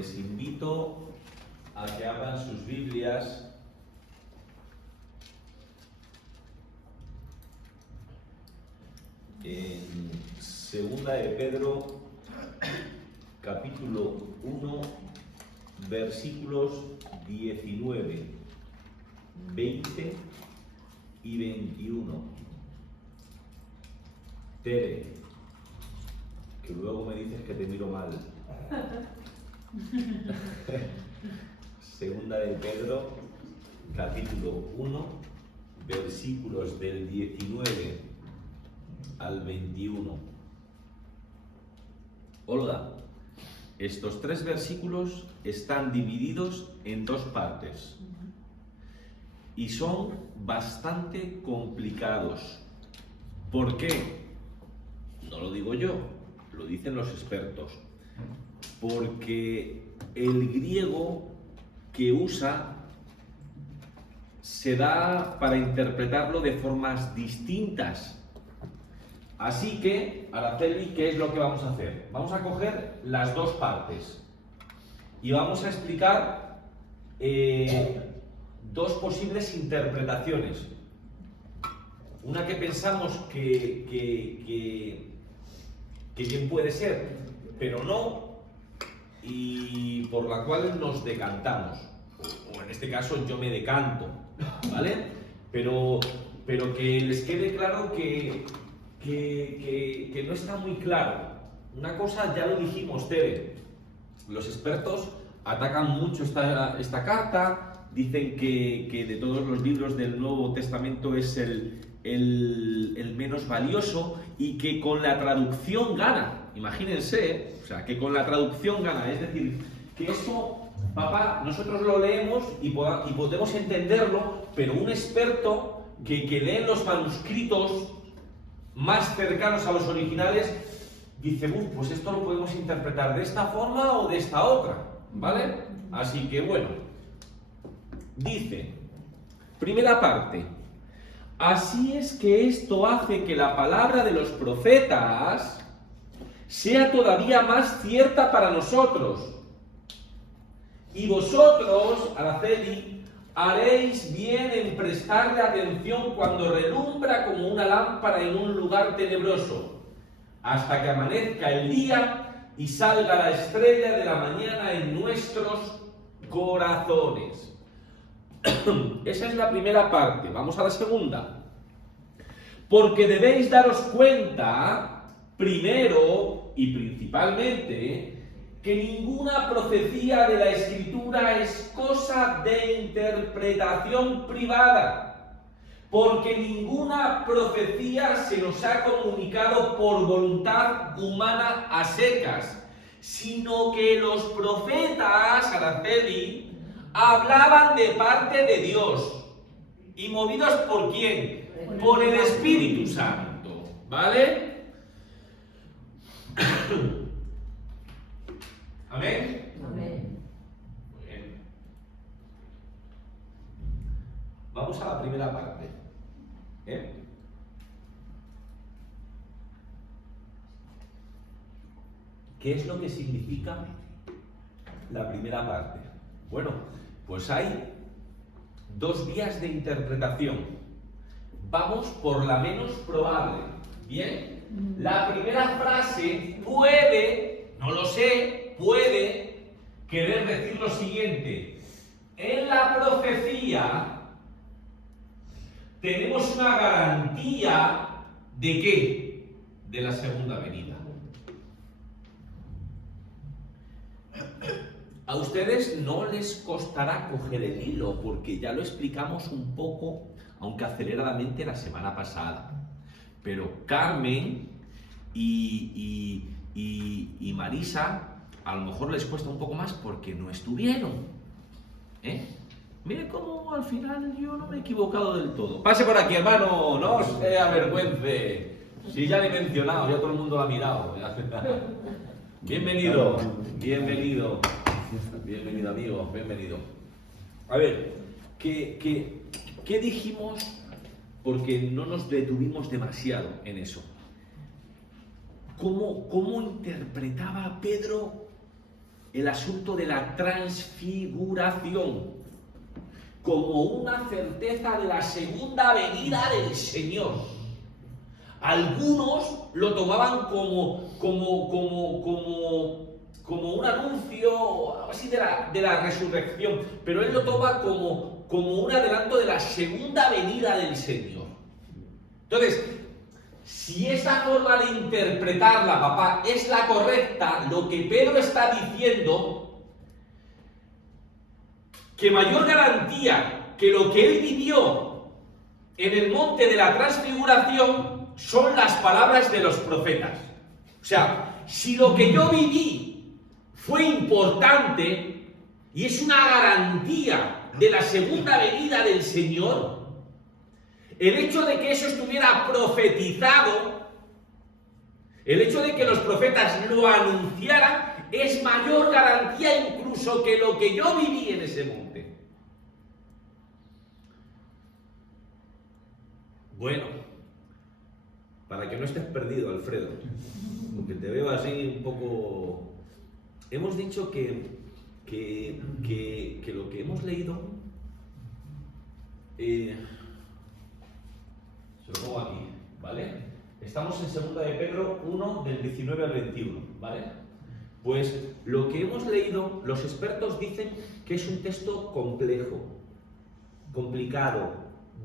les invito a que abran sus Biblias en Segunda de Pedro, capítulo 1, versículos 19, 20 y 21. Tere, que luego me dices que te miro mal. Segunda de Pedro, capítulo 1, versículos del 19 al 21. Olga, estos 3 versículos están divididos en 2 partes y son bastante complicados. ¿Por qué? No lo digo yo, lo dicen los expertos. Porque el griego que usa se da para interpretarlo de formas distintas. Así que, Araceli, ¿qué es lo que vamos a hacer? Vamos a coger las 2 partes y vamos a explicar 2 posibles interpretaciones. Una que pensamos que bien puede ser, pero no, y por la cual nos decantamos, o en este caso yo me decanto, ¿vale? Pero que les quede claro que no está muy claro. Una cosa ya lo dijimos, Tere, los expertos atacan mucho esta carta, dicen que de todos los libros del Nuevo Testamento es el menos valioso y que con la traducción gana. Imagínense, o sea, que con la traducción gana, es decir, que eso, papá, nosotros lo leemos y podemos entenderlo, pero un experto que lee los manuscritos más cercanos a los originales dice, pues esto lo podemos interpretar de esta forma o de esta otra, ¿vale? Así que bueno, dice, primera parte, así es que esto hace que la palabra de los profetas sea todavía más cierta para nosotros. Y vosotros, Araceli, haréis bien en prestarle atención cuando relumbra como una lámpara en un lugar tenebroso, hasta que amanezca el día y salga la estrella de la mañana en nuestros corazones. Esa es la primera parte. Vamos a la segunda. Porque debéis daros cuenta, primero y principalmente, que ninguna profecía de la Escritura es cosa de interpretación privada, porque ninguna profecía se nos ha comunicado por voluntad humana a secas, sino que los profetas, Araceli, hablaban de parte de Dios. ¿Y movidos por quién? Por el Espíritu Santo, ¿vale? ¿Amén? Amén. Muy bien. Vamos a la primera parte. ¿Qué es lo que significa la primera parte? Bueno, pues hay 2 vías de interpretación. Vamos por la menos probable. ¿Bien? La primera frase puede, no lo sé, puede querer decir lo siguiente. En la profecía tenemos una garantía ¿de qué? De la segunda venida. A ustedes no les costará coger el hilo, porque ya lo explicamos un poco, aunque aceleradamente, la semana pasada. Pero Carmen y Marisa a lo mejor les cuesta un poco más porque no estuvieron. Mire cómo al final yo no me he equivocado del todo. Pase por aquí, hermano, no se avergüence. Si ya le he mencionado, ya todo el mundo lo ha mirado. Bienvenido, bienvenido. Bienvenido, amigo, bienvenido. A ver, ¿qué dijimos? Porque no nos detuvimos demasiado en eso. ¿Cómo interpretaba Pedro el asunto de la transfiguración como una certeza de la segunda venida del Señor. Algunos lo tomaban como un anuncio así de la resurrección, pero él lo toma como un adelanto de la segunda venida del Señor. Entonces, si esa forma de interpretarla, papá, es la correcta, lo que Pedro está diciendo, que mayor garantía que lo que él vivió en el monte de la transfiguración son las palabras de los profetas. O sea, si lo que yo viví fue importante y es una garantía de la segunda venida del Señor, el hecho de que eso estuviera profetizado, el hecho de que los profetas lo anunciaran, es mayor garantía incluso que lo que yo viví en ese monte. Bueno, para que no estés perdido, Alfredo, porque te veo así un poco... Hemos dicho que lo que hemos leído... se lo pongo aquí, ¿vale? Estamos en 2 de Pedro 1, del 19 al 21, ¿vale? Pues lo que hemos leído, los expertos dicen que es un texto complejo, complicado,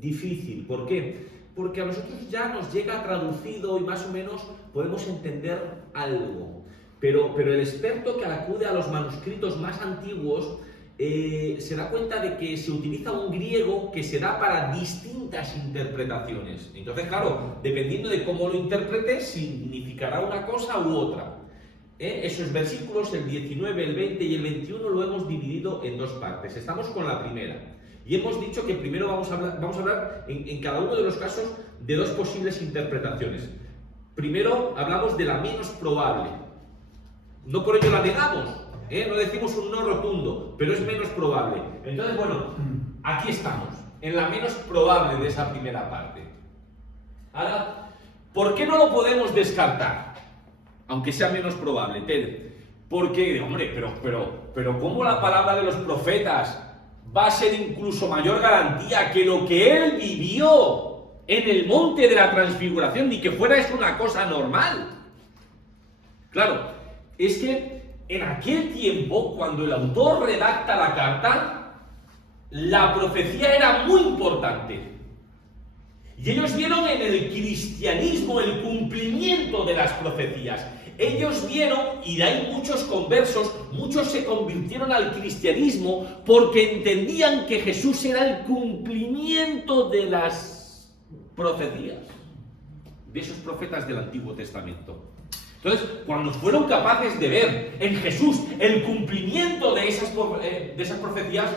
difícil. ¿Por qué? Porque a nosotros ya nos llega traducido y más o menos podemos entender algo. Pero el experto que acude a los manuscritos más antiguos se da cuenta de que se utiliza un griego que se da para distintas interpretaciones. Entonces, claro, dependiendo de cómo lo interpretes, significará una cosa u otra. Esos versículos, el 19, el 20 y el 21, lo hemos dividido en dos partes. Estamos con la primera. Y hemos dicho que primero vamos a hablar en cada uno de los casos de dos posibles interpretaciones. Primero hablamos de la menos probable. No por ello la negamos, no decimos un no rotundo, pero es menos probable. Entonces, bueno, aquí estamos, en la menos probable de esa primera parte. Ahora, ¿por qué no lo podemos descartar? Aunque sea menos probable, Ted. Porque, hombre, pero ¿cómo la palabra de los profetas va a ser incluso mayor garantía que lo que él vivió en el monte de la transfiguración, ni que fuera eso una cosa normal? Claro, es que en aquel tiempo, cuando el autor redacta la carta, la profecía era muy importante. Y ellos vieron en el cristianismo el cumplimiento de las profecías. Ellos vieron, y de ahí muchos conversos, muchos se convirtieron al cristianismo porque entendían que Jesús era el cumplimiento de las profecías, de esos profetas del Antiguo Testamento. Entonces, cuando fueron capaces de ver en Jesús el cumplimiento de esas profecías,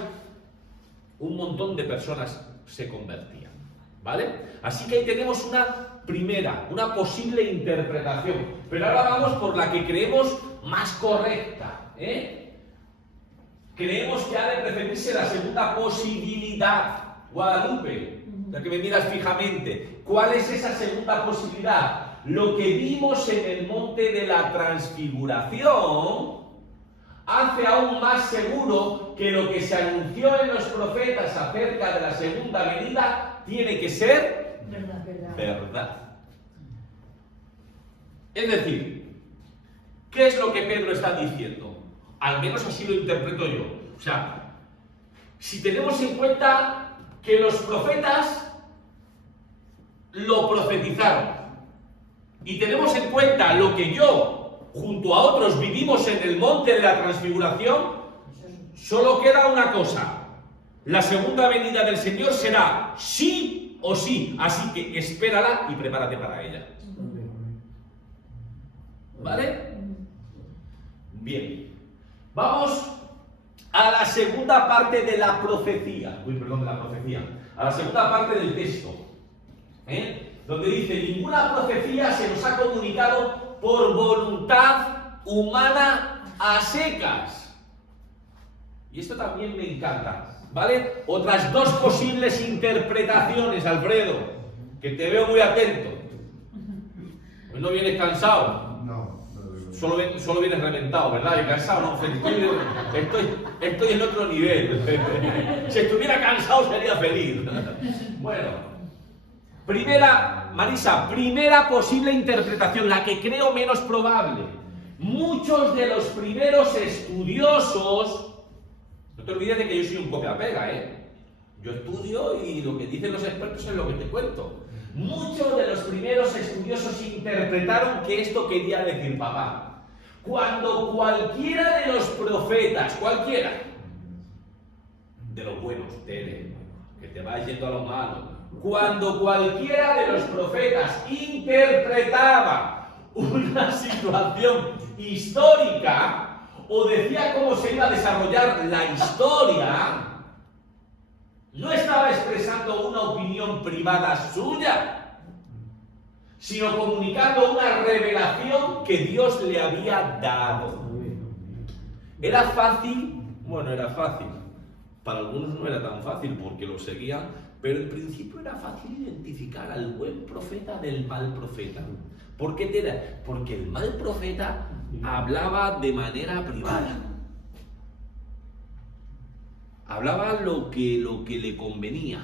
un montón de personas se convertían, ¿vale? Así que ahí tenemos una posible interpretación, pero ahora vamos por la que creemos más correcta, Creemos que ha de preferirse la segunda posibilidad. Guadalupe, la que me miras fijamente, ¿cuál es esa segunda posibilidad? Lo que vimos en el monte de la transfiguración hace aún más seguro que lo que se anunció en los profetas acerca de la segunda venida tiene que ser verdad. Es decir, ¿qué es lo que Pedro está diciendo? Al menos así lo interpreto yo. O sea, si tenemos en cuenta que los profetas lo profetizaron, y tenemos en cuenta lo que yo, junto a otros, vivimos en el monte de la transfiguración, solo queda una cosa: la segunda venida del Señor será sí o sí, así que espérala y prepárate para ella. ¿Vale? Bien, vamos a la segunda parte de la profecía. A la segunda parte del texto, donde dice: ninguna profecía se nos ha comunicado por voluntad humana a secas. Y esto también me encanta, ¿vale? Otras dos posibles interpretaciones, Alfredo, que te veo muy atento. Hoy no vienes cansado. No. solo vienes reventado, ¿verdad? Y cansado, no, estoy en otro nivel. Si estuviera cansado sería feliz. Bueno, Marisa, primera posible interpretación, la que creo menos probable. Muchos de los primeros estudiosos, no te olvides de que yo soy un copia-pega, yo estudio y lo que dicen los expertos es lo que te cuento. Muchos de los primeros estudiosos interpretaron que esto quería decir papá. Cuando cualquiera de los profetas, cualquiera, de los buenos, que te va yendo a lo malo, cuando cualquiera de los profetas interpretaba una situación histórica o decía cómo se iba a desarrollar la historia, no estaba expresando una opinión privada suya, sino comunicando una revelación que Dios le había dado. ¿Era fácil? Bueno, era fácil. Para algunos no era tan fácil porque lo seguían, pero en principio era fácil identificar al buen profeta del mal profeta. ¿Por qué era? Porque el mal profeta hablaba de manera privada. Hablaba lo que le convenía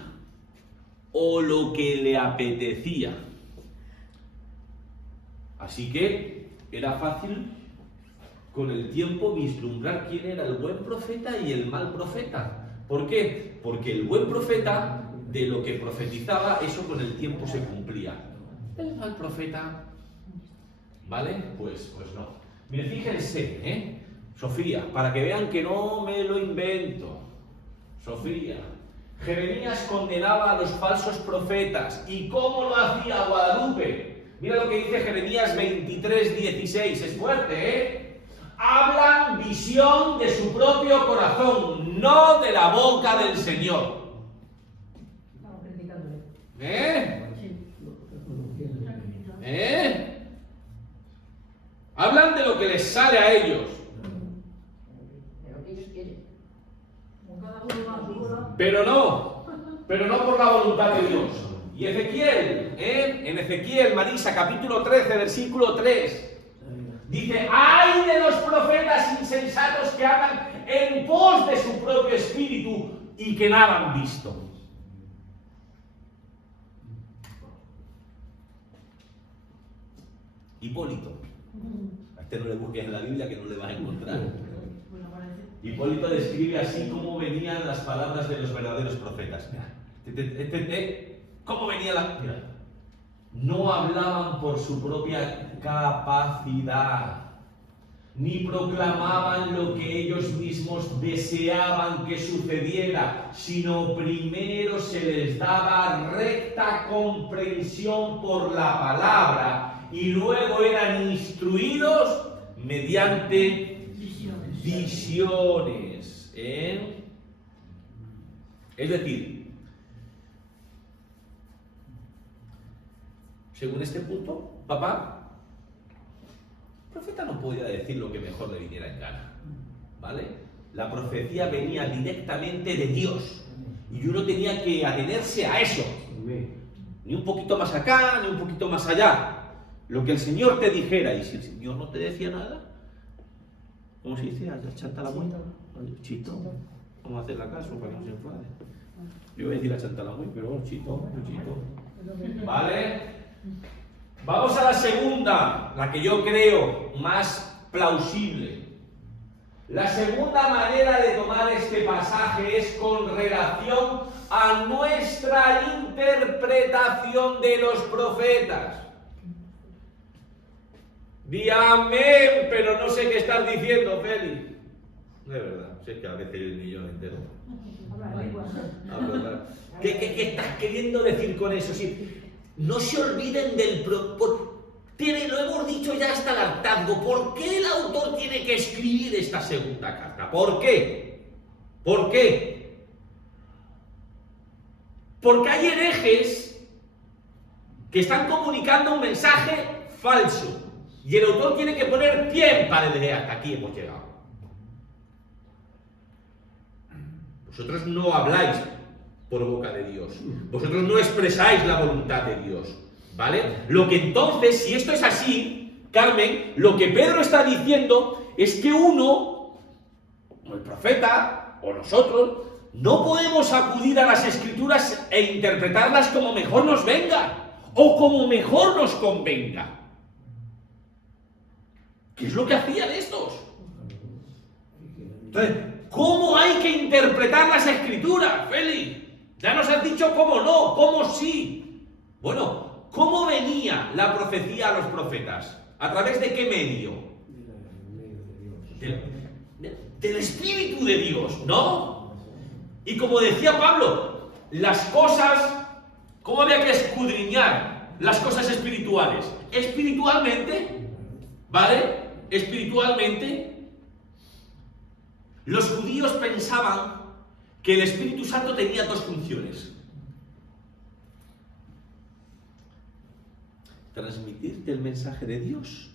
o lo que le apetecía. Así que era fácil con el tiempo vislumbrar quién era el buen profeta y el mal profeta. ¿Por qué? Porque el buen profeta, de lo que profetizaba, eso con el tiempo se cumplía. El mal profeta, ¿vale? Pues no. Miren, fíjense, Sofía, para que vean que no me lo invento. Sofía, Jeremías condenaba a los falsos profetas. ¿Y cómo lo hacía Guadalupe? Mira lo que dice Jeremías 23:16. Es fuerte, Hablan visión de su propio corazón, no de la boca del Señor. Hablan de lo que les sale a ellos. Pero no por la voluntad de Dios. Y Ezequiel, en Ezequiel, Marisa, capítulo 13, versículo 3, dice: ¡ay de los profetas insensatos que hablan en pos de su propio espíritu y que nada han visto! Hipólito. A este no le busques en la Biblia que no le vas a encontrar. Hipólito describe así cómo venían las palabras de los verdaderos profetas. ¿Cómo venía la...? Mira. No hablaban por su propia capacidad, ni proclamaban lo que ellos mismos deseaban que sucediera, sino primero se les daba recta comprensión por la palabra y luego eran instruidos mediante visiones. Es decir, según este punto, papá, el profeta no podía decir lo que mejor le viniera en gana, ¿vale? La profecía venía directamente de Dios y uno tenía que atenerse a eso, ni un poquito más acá, ni un poquito más allá. Lo que el Señor te dijera, y si el Señor no te decía nada, ¿cómo se dice? ¿Achanta la muerte? Chito. Vamos a hacerle caso para que no se enfade. Yo voy a decir achanta la muerte, pero bueno, chito. ¿Vale? Vamos a la segunda, la que yo creo más plausible. La segunda manera de tomar este pasaje es con relación a nuestra interpretación de los profetas. Di amén, pero no sé qué estás diciendo, Félix. De verdad, sé que a veces ni yo me entero. ¿Qué estás queriendo decir con eso? Sí, no se olviden del... Lo hemos dicho ya hasta el hartazgo. ¿Por qué el autor tiene que escribir esta segunda carta? ¿Por qué? ¿Por qué? Porque hay herejes que están comunicando un mensaje falso. Y el autor tiene que poner pie en pared. Hasta aquí hemos llegado. Vosotros no habláis por boca de Dios. Vosotros no expresáis la voluntad de Dios. ¿Vale? Lo que entonces, si esto es así, Carmen, lo que Pedro está diciendo es que uno, o el profeta, o nosotros, no podemos acudir a las Escrituras e interpretarlas como mejor nos venga, o como mejor nos convenga. ¿Qué es lo que hacían estos? Entonces, ¿cómo hay que interpretar las Escrituras, Félix? Ya nos has dicho cómo no, cómo sí. Bueno, ¿cómo venía la profecía a los profetas? ¿A través de qué medio? Del Espíritu de Dios, ¿no? Y como decía Pablo, las cosas, ¿cómo había que escudriñar las cosas espirituales? Espiritualmente, ¿vale? Espiritualmente, los judíos pensaban que el Espíritu Santo tenía dos funciones: transmitirte el mensaje de Dios,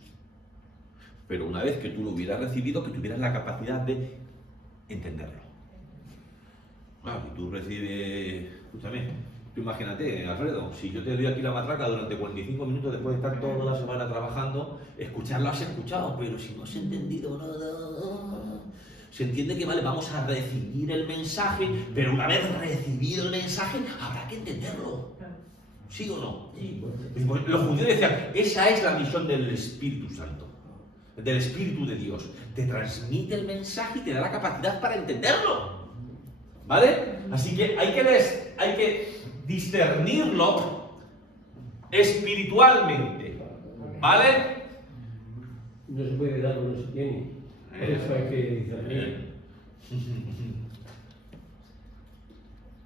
pero una vez que tú lo hubieras recibido, que tuvieras la capacidad de entenderlo. Claro, y tú recibes, escúchame, tú imagínate, Alfredo, si yo te doy aquí la matraca durante 45 minutos después de estar toda la semana trabajando, escucharlo has escuchado, pero si no has entendido nada, se entiende que vale, vamos a recibir el mensaje, pero una vez recibido el mensaje, habrá que entenderlo. ¿Sí o no? Sí. Los judíos decían, esa es la misión del Espíritu Santo, del Espíritu de Dios. Te transmite el mensaje y te da la capacidad para entenderlo. ¿Vale? Así que hay que discernirlo espiritualmente. ¿Vale? No se puede dar lo que no se tiene. Por eso hay que discernir.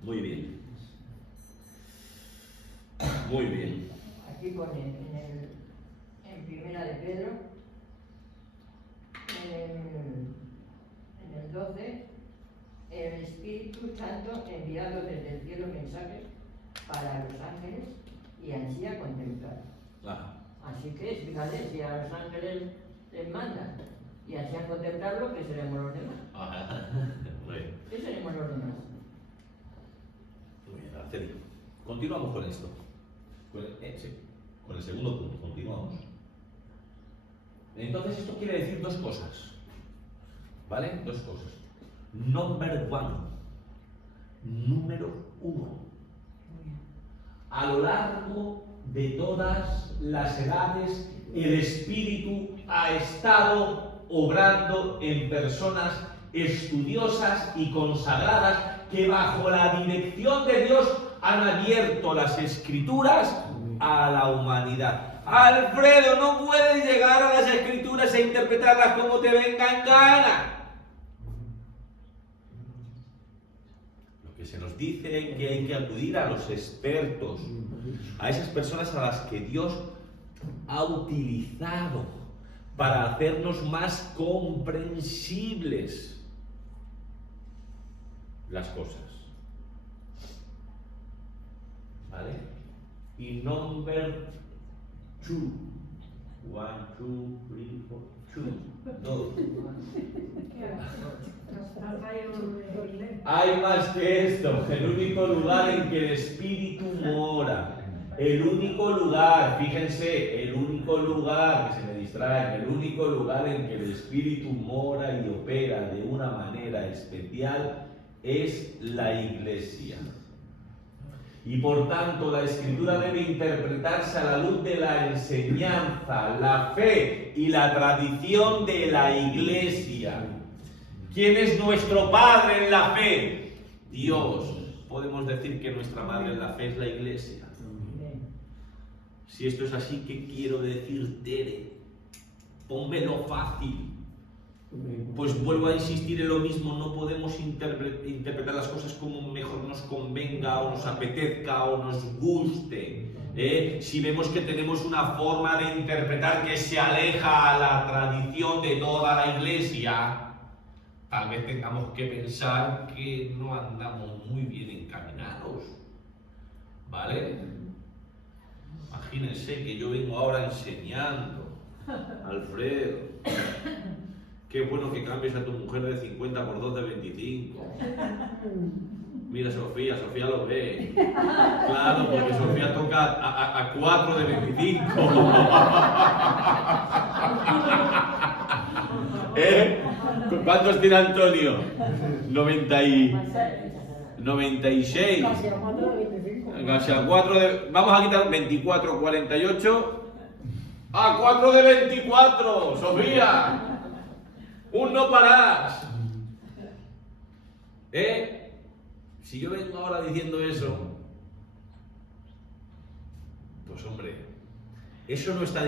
Muy bien. Muy bien. Aquí pone en Primera de Pedro, en el 12, el Espíritu Santo enviado desde el cielo mensajes para los ángeles y ansí a contemplar. Así que, fíjate, si a los ángeles les mandan y así a contemplarlo, ¿qué seremos los demás? ¿Qué seremos los demás? Muy bien, Arcelio. Continuamos con esto. Con el segundo punto, continuamos. Entonces esto quiere decir dos cosas, ¿vale? Dos cosas. Number one, número uno. A lo largo de todas las edades, el Espíritu ha estado obrando en personas estudiosas y consagradas que bajo la dirección de Dios han abierto las Escrituras a la humanidad. Alfredo, no puedes llegar a las Escrituras e interpretarlas como te venga en gana. Lo que se nos dice es que hay que acudir a los expertos, a esas personas a las que Dios ha utilizado para hacernos más comprensibles las cosas. ¿Vale? Y number two. 1, 2, 3, 4, 2. Hay más que esto. El único lugar en que el Espíritu mora. El único lugar, fíjense, el único lugar, que se me distraen, el único lugar en que el Espíritu mora y opera de una manera especial es la Iglesia. Y por tanto la Escritura debe interpretarse a la luz de la enseñanza, la fe y la tradición de la Iglesia. ¿Quién es nuestro Padre en la fe? Dios. Podemos decir que nuestra Madre en la fe es la Iglesia. Si esto es así, ¿qué quiero decir, Tere? Pónmelo fácil. Pues vuelvo a insistir en lo mismo, no podemos interpretar las cosas como mejor nos convenga o nos apetezca o nos guste. Si vemos que tenemos una forma de interpretar que se aleja a la tradición de toda la Iglesia, tal vez tengamos que pensar que no andamos muy bien encaminados. ¿Vale? Imagínense que yo vengo ahora enseñando, Alfredo. Qué bueno que cambies a tu mujer de 50 por 2 de 25. Mira Sofía lo ve. Claro, porque Sofía toca a 4 de 25. ¿Cuántos tiene Antonio? 96. Casi a 4 de... Vamos a quitar 24, 48. ¡A 4 de 24! ¡Sofía! ¡Un no parás! Si yo vengo ahora diciendo eso, pues hombre, eso no está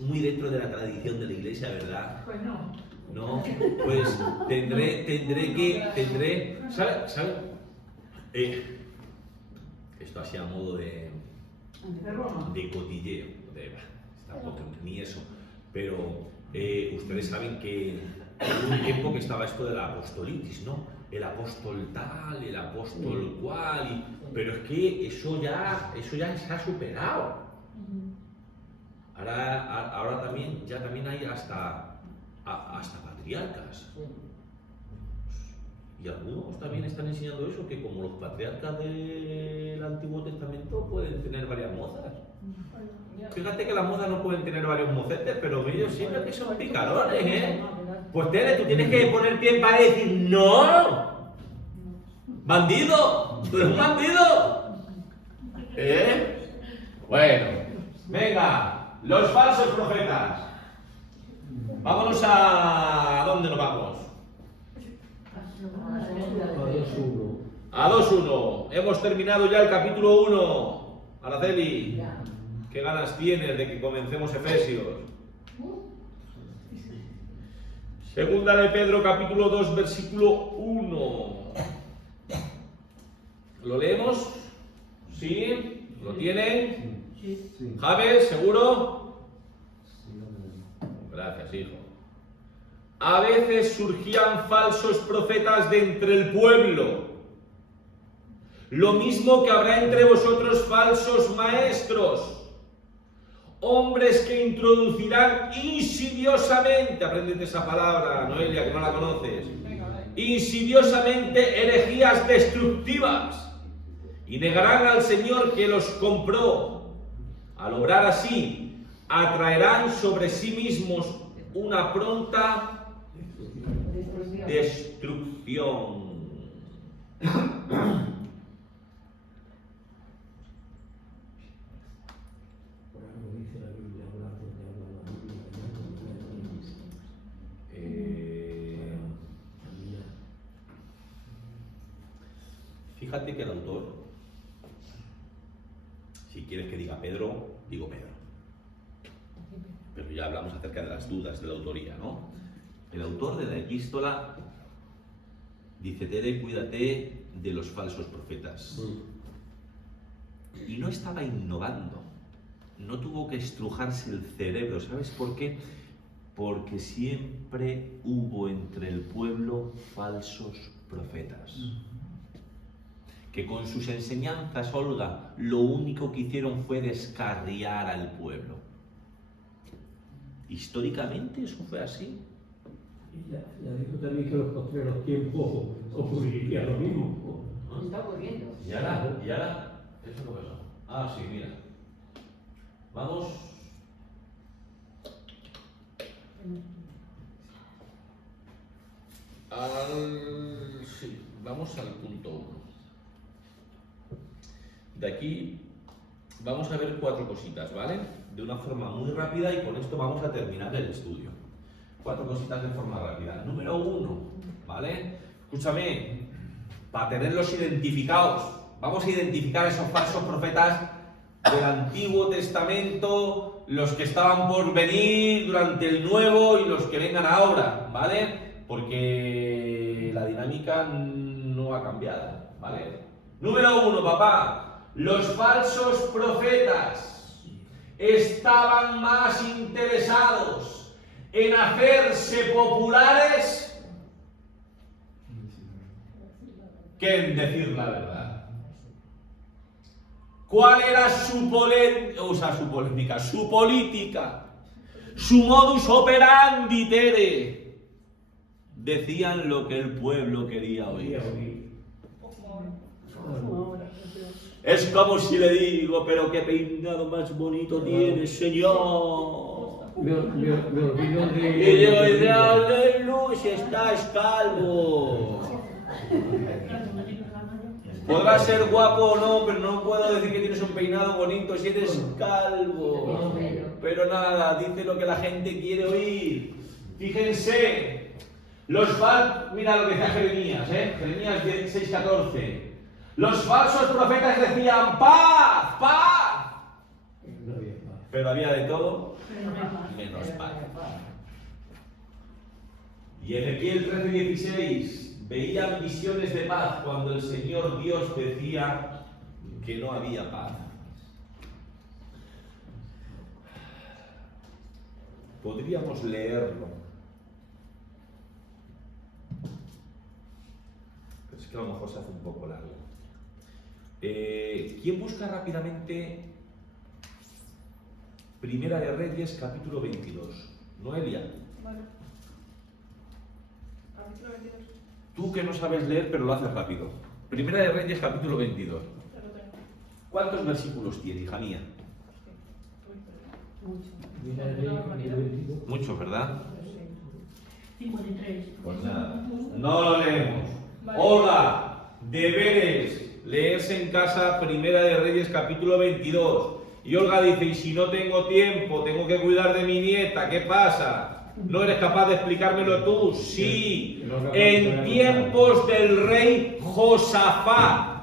muy dentro de la tradición de la iglesia, ¿verdad? Pues no. No, pues tendré, ¿sabe? Esto así a modo de cotilleo, tampoco ni eso, pero ustedes saben que hubo un tiempo que estaba esto de la apostolitis, ¿no? El apóstol tal, el apóstol cual, pero es que eso ya se ha superado. Ahora también hay hasta patriarcas. Y algunos también están enseñando eso, que como los patriarcas del Antiguo Testamento pueden tener varias mozas. Fíjate que las mozas no pueden tener varios mocetes, pero ellos siempre que son picarones, ¿eh? Pues tú tienes que poner pie en pared y decir ¡no! ¡Bandido! ¡Tú eres un bandido! Bueno, venga, los falsos profetas. Vámonos a... ¿dónde nos vamos? A 2.1. Hemos terminado ya el capítulo 1. Araceli, ¿qué ganas tienes de que comencemos Efesios? Segunda de Pedro, capítulo 2, versículo 1. ¿Lo leemos? ¿Sí? ¿Lo tienen? Sí. ¿Javes, seguro? Gracias, hijo. A veces surgían falsos profetas de entre el pueblo. Lo mismo que habrá entre vosotros falsos maestros. Hombres que introducirán insidiosamente, apréndete esa palabra, Noelia, que no la conoces, insidiosamente herejías destructivas, y negarán al Señor que los compró. Al obrar así, atraerán sobre sí mismos una pronta destrucción. Fíjate que el autor, si quieres que diga Pedro, digo Pedro. Pero ya hablamos acerca de las dudas de la autoría, ¿no? El autor de la epístola dice: Tere, cuídate de los falsos profetas. Y no estaba innovando, no tuvo que estrujarse el cerebro. ¿Sabes por qué? Porque siempre hubo entre el pueblo falsos profetas, que con sus enseñanzas, Olga, lo único que hicieron fue descarriar al pueblo. Históricamente eso fue así. Y ya dijo también que en los postreros tiempos ocurriría lo mismo. Está ocurriendo. ¿Y ahora? ¿Eso qué pasó? Ah, sí, mira. Vamos. Sí, vamos al punto 1. De aquí vamos a ver 4 cositas, ¿vale? De una forma muy rápida, y con esto vamos a terminar el estudio. 4 cositas de forma rápida. Número 1, ¿vale? Escúchame, para tenerlos identificados, vamos a identificar esos falsos profetas del Antiguo Testamento, los que estaban por venir durante el Nuevo y los que vengan ahora, ¿vale? Porque la dinámica no ha cambiado, ¿vale? Número 1, papá. Los falsos profetas estaban más interesados en hacerse populares que en decir la verdad. ¿Cuál era su política? Su modus operandi, Tere. Decían lo que el pueblo quería oír. Es como si le digo: pero qué peinado más bonito tienes, señor. Me olvido de... Y yo dice, aleluya, estás calvo. Podrás ser guapo o no, pero no puedo decir que tienes un peinado bonito si eres calvo. Pero nada, dice lo que la gente quiere oír. Fíjense, mira lo que decía Jeremías, Jeremías 16:14. Los falsos profetas decían paz, paz. No había paz. Pero había de todo menos paz. Y Ezequiel 13:16, veían visiones de paz cuando el Señor Dios decía que no había paz. Podríamos leerlo, pero es que a lo mejor se hace un poco largo. ¿Quién busca rápidamente Primera de Reyes, capítulo 22? Noelia. Bueno. Capítulo 22. Tú que no sabes leer, pero lo haces rápido. Primera de Reyes, capítulo 22. Ya lo tengo. ¿Cuántos versículos tiene, hija mía? Muchos, ¿verdad? 53. Pues nada, no lo leemos. Hola, deberes, leerse en casa Primera de Reyes, capítulo 22. Y Olga dice, y si no tengo tiempo, tengo que cuidar de mi nieta, ¿qué pasa? ¿No eres capaz de explicármelo tú? Sí, en tiempos del rey Josafat.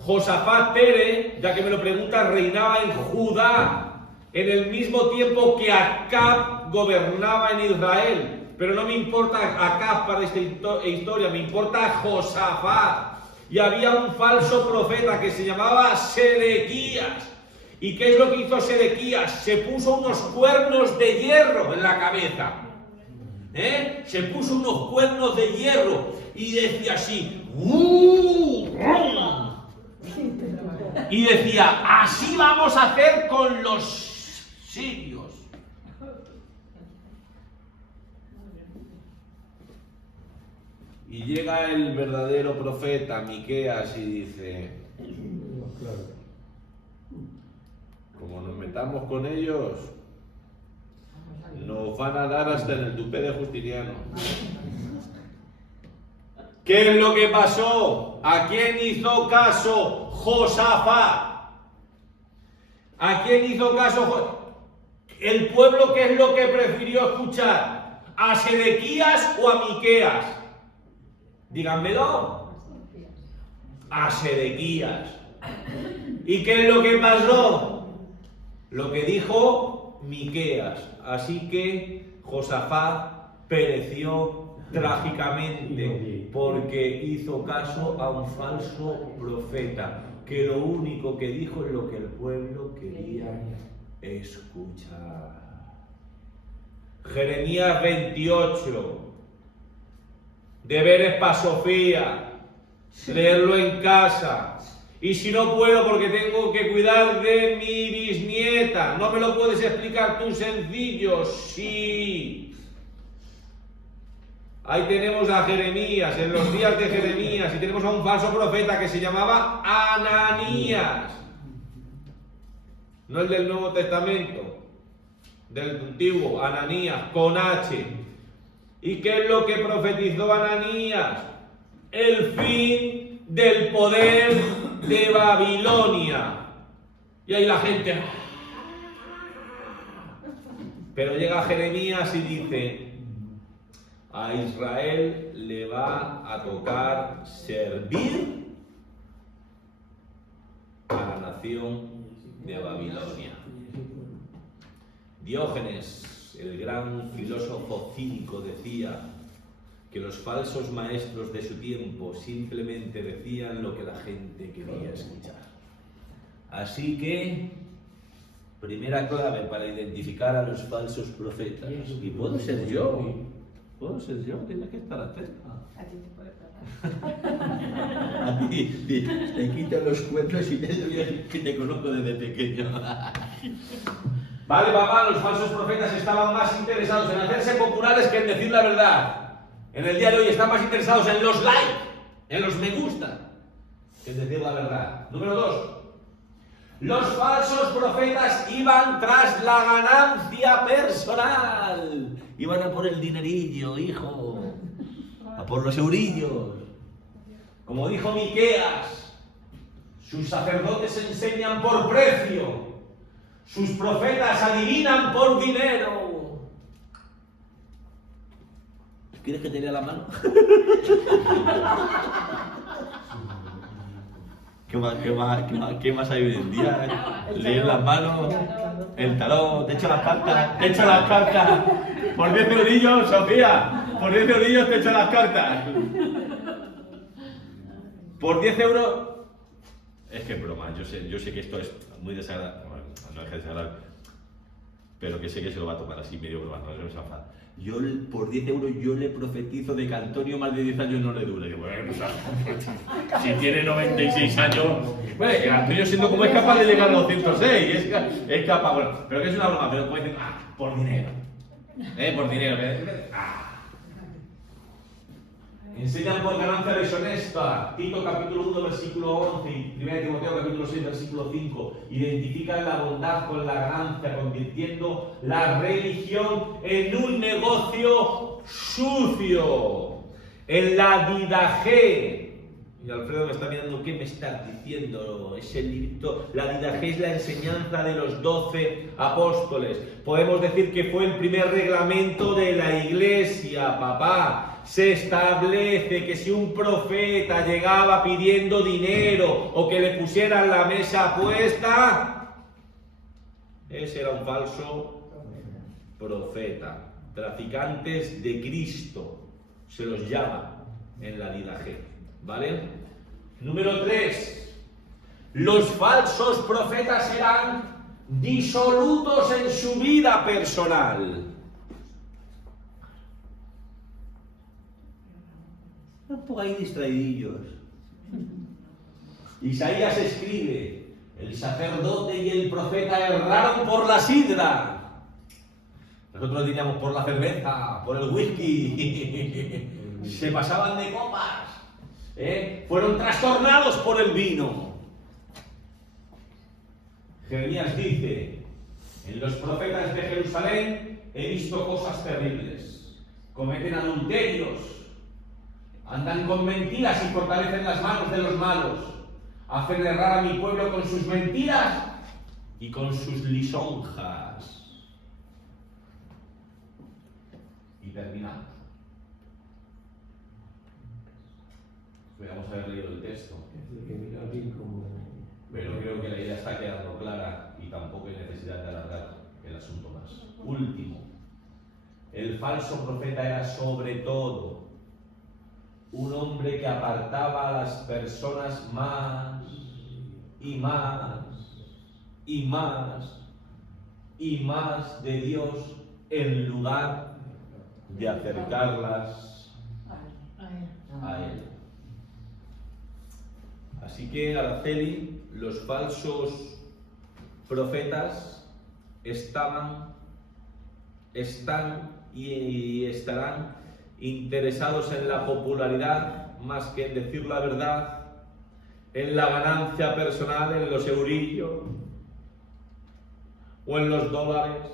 Josafat Tere, ya que me lo preguntas, reinaba en Judá, en el mismo tiempo que Acab gobernaba en Israel. Pero no me importa Acab para esta historia, me importa Josafat. Y había un falso profeta que se llamaba Sedequías. ¿Y qué es lo que hizo Sedequías? Se puso unos cuernos de hierro en la cabeza. Se puso unos cuernos de hierro y decía así. Y decía, así vamos a hacer con los sirios. Y llega el verdadero profeta Miqueas y dice, como nos metamos con ellos, nos van a dar hasta en el tupé de Justiniano. ¿Qué es lo que pasó? ¿A quién hizo caso Josafat? ¿A quién hizo caso el pueblo? ¿Qué es lo que prefirió escuchar? ¿A Sedequías o a Miqueas? Díganmelo. A Sedequías. ¿Y qué es lo que pasó? Lo que dijo Miqueas. Así que Josafat pereció trágicamente porque hizo caso a un falso profeta que lo único que dijo es lo que el pueblo quería escuchar. Jeremías 28, deberes para Sofía, leerlo en casa. Y si no puedo porque tengo que cuidar de mi bisnieta, ¿no me lo puedes explicar tú sencillo? Sí. Ahí tenemos a Jeremías, en los días de Jeremías, y tenemos a un falso profeta que se llamaba Ananías. No el del Nuevo Testamento, del Antiguo, Ananías, con H. ¿Y qué es lo que profetizó Ananías? El fin del poder de Babilonia. Y ahí la gente... Pero llega Jeremías y dice... A Israel le va a tocar servir a la nación de Babilonia. Diógenes, el gran filósofo cínico, decía que los falsos maestros de su tiempo simplemente decían lo que la gente quería escuchar. Así que, primera clave para identificar a los falsos profetas. Y puedo ser yo. ¿Puedo ser yo? Tienes que estar atento. A ti te puede pasar. A ti te quitan los cuernos y que te conozco desde pequeño. Vale, papá, los falsos profetas estaban más interesados en hacerse populares que en decir la verdad. En el día de hoy están más interesados en los likes, en los me gusta, que en decir la verdad. Número 2. Los falsos profetas iban tras la ganancia personal. Iban a por el dinerillo, hijo. A por los eurillos. Como dijo Miqueas, sus sacerdotes enseñan por precio. Sus profetas adivinan por dinero. ¿Quieres que te lea la mano? ¿Qué más hay hoy en día? Leer las manos, el tarot, te echo las cartas, Por 10 eurillos, Sofía, por 10 eurillos te echo las cartas. Por 10 euros. Es que es broma, yo sé que esto es muy desagradable, no es desagradable, pero que sé que se lo va a tomar así medio broma, no se enfada. Yo por 10 euros yo le profetizo de que Antonio más de 10 años no le dure. Bueno, si tiene 96 años, bueno, Antonio siendo como es capaz de llegar a los 106, es capaz, bueno, pero que es una broma, pero puede decir, por dinero. Por dinero. Enseñan por ganancia deshonesta. Tito capítulo 1 versículo 11 y 1 Timoteo capítulo 6 versículo 5 identifican la bondad con la ganancia, convirtiendo la religión en un negocio sucio. En la didaje. Y Alfredo me está mirando, ¿qué me estás diciendo? Es el librito. La didaje es la enseñanza de los 12 apóstoles. Podemos decir que fue el primer reglamento de la iglesia, papá. Se establece que si un profeta llegaba pidiendo dinero o que le pusieran la mesa puesta, ese era un falso profeta. Traficantes de Cristo se los llama en la didaje, ¿vale? Número 3. Los falsos profetas eran disolutos en su vida personal. Un poco ahí distraidillos. Isaías escribe: el sacerdote y el profeta erraron por la sidra. Nosotros diríamos por la cerveza, por el whisky. Se pasaban de copas. Fueron trastornados por el vino. Jeremías dice: en los profetas de Jerusalén he visto cosas terribles. Cometen adulterios. Andan con mentiras y fortalecen las manos de los malos. Hacen errar a mi pueblo con sus mentiras y con sus lisonjas. Y terminamos. Podríamos haber leído el texto, pero creo que la idea está quedando clara y tampoco hay necesidad de alargar el asunto más. Último, el falso profeta era sobre todo un hombre que apartaba a las personas más y más y más y más de Dios en lugar de acercarlas a Él. Así que, Araceli, los falsos profetas están y estarán interesados en la popularidad más que en decir la verdad, en la ganancia personal, en los eurillos o en los dólares.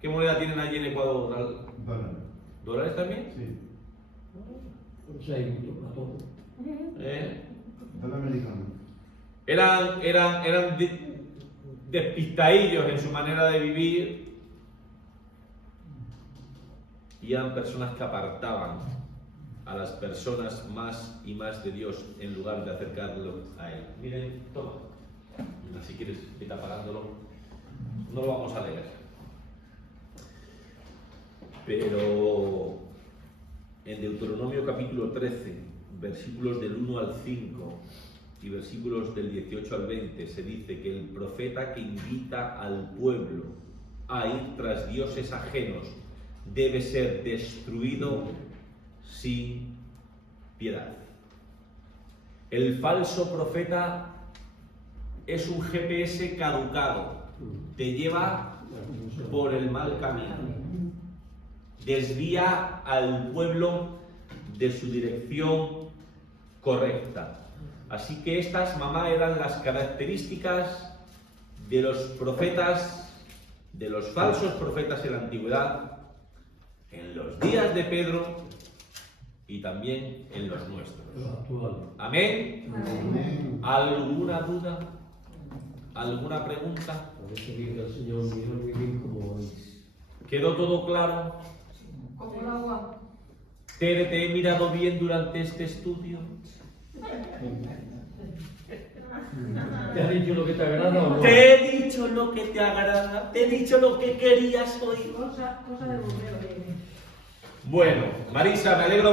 ¿Qué moneda tienen allí en Ecuador? Dólares. ¿Dólares también? Sí. Pues hay mucho para todo. Dólar americano. Eran despistadillos en su manera de vivir. Y eran personas que apartaban a las personas más y más de Dios en lugar de acercarlo a Él. Miren, toma. Mira, si quieres, vete apagándolo. No lo vamos a leer. Pero en Deuteronomio capítulo 13, versículos del 1 al 5 y versículos del 18 al 20, se dice que el profeta que invita al pueblo a ir tras dioses ajenos debe ser destruido sin piedad. El falso profeta es un GPS caducado, te lleva por el mal camino, desvía al pueblo de su dirección correcta. Así que estas, mamá, eran las características de los profetas, de los falsos profetas en la antigüedad, en los días de Pedro y también en los nuestros. Lo actual. Amén. Amén. ¿Alguna duda? ¿Alguna pregunta? Parece bien que el Señor miró muy bien como es. ¿Quedó todo claro? Como el agua. ¿Te he mirado bien durante este estudio? ¿Te ha dicho lo que te agrada o no? ¿Te he dicho lo que te agrada? ¿Te he dicho lo que querías oír? Cosa de bombero. Bueno, Marisa, me alegro mucho.